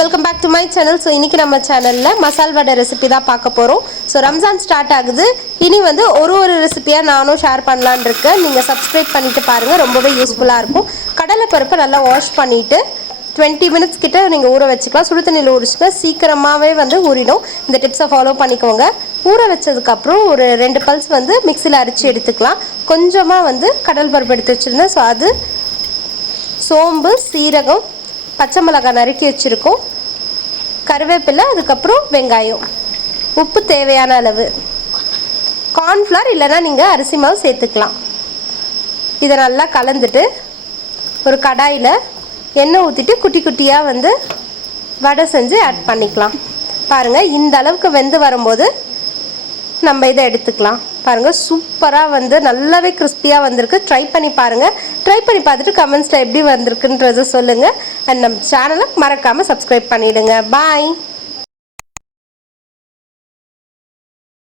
Welcome back to my channel. So இன்றைக்கி நம்ம சேனலில் மசால் வடை ரெசிபி தான் பார்க்க போகிறோம். ஸோ ரம்ஜான் ஸ்டார்ட் ஆகுது. இனி வந்து ஒரு ரெசிபியாக நானும் ஷேர் பண்ணலான்னு இருக்கேன். நீங்கள் சப்ஸ்கிரைப் பண்ணிவிட்டு பாருங்கள், ரொம்பவே யூஸ்ஃபுல்லாக இருக்கும். கடலைப்பருப்பை நல்லா வாஷ் பண்ணிவிட்டு 20 மினிட்ஸ் கிட்ட நீங்கள் ஊற வச்சுக்கலாம். சுடு தண்ணியில் ஊறிச்சுன்னா சீக்கிரமாகவே வந்து ஊறிடும். இந்த டிப்ஸை ஃபாலோ பண்ணிக்கோங்க. ஊற வச்சதுக்கப்புறம் ஒரு 2 பல்ஸ் வந்து மிக்சியில் அரைச்சி எடுத்துக்கலாம். கொஞ்சமாக வந்து கடல் பருப்பு எடுத்து வச்சுருந்தேன். ஸோ அது சோம்பு, சீரகம், பச்சை மிளகாய் நறுக்கி வச்சுருக்கோம், கருவேப்பிலை, அதுக்கப்புறம் வெங்காயம், உப்பு தேவையான அளவு, கார்ன்ஃப்ளவர் இல்லைன்னா நீங்கள் அரிசி மாவு சேர்த்துக்கலாம். இதை நல்லா கலந்துட்டு ஒரு கடாயில் எண்ணெய் ஊற்றிட்டு குட்டி குட்டியாக வந்து வடை செஞ்சு ஆட் பண்ணிக்கலாம். பாருங்கள், இந்த அளவுக்கு வெந்து வரும்போது நம்ம இதை எடுத்துக்கலாம். பாருங்கள், சூப்பராக வந்து நல்லாவே கிறிஸ்பியாக வந்திருக்கு. ட்ரை பண்ணி பாருங்கள். ட்ரை பண்ணி பார்த்துட்டு கமெண்ட்ஸில் எப்படி வந்திருக்குன்றதை சொல்லுங்கள். அண்ட் நம்ம சேனலை மறக்காமல் சப்ஸ்கிரைப் பண்ணிவிடுங்க. பாய்.